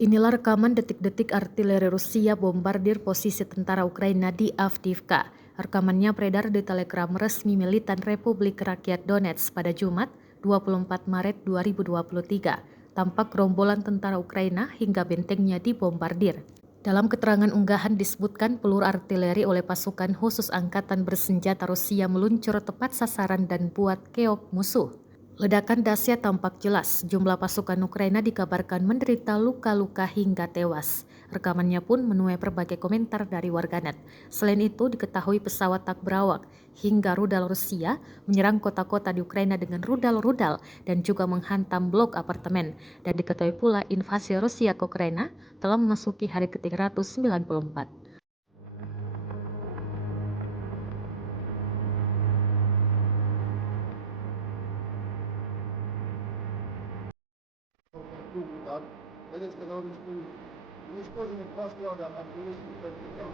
Inilah rekaman detik-detik artileri Rusia bombardir posisi tentara Ukraina di Avdiivka. Rekamannya beredar di Telegram resmi militan Republik Rakyat Donetsk pada Jumat, 24 Maret 2023. Tampak gerombolan tentara Ukraina hingga bentengnya dibombardir. Dalam keterangan unggahan disebutkan peluru artileri oleh pasukan khusus angkatan bersenjata Rusia meluncur tepat sasaran dan buat keok musuh. Ledakan dahsyat tampak jelas, jumlah pasukan Ukraina dikabarkan menderita luka-luka hingga tewas. Rekamannya pun menuai berbagai komentar dari warganet. Selain itu, diketahui pesawat tak berawak hingga rudal Rusia menyerang kota-kota di Ukraina dengan rudal-rudal dan juga menghantam blok apartemen. Dan diketahui pula invasi Rusia ke Ukraina telah memasuki hari ke-394. Так, это сказал, что уничтожены два склада артиллерийских систем.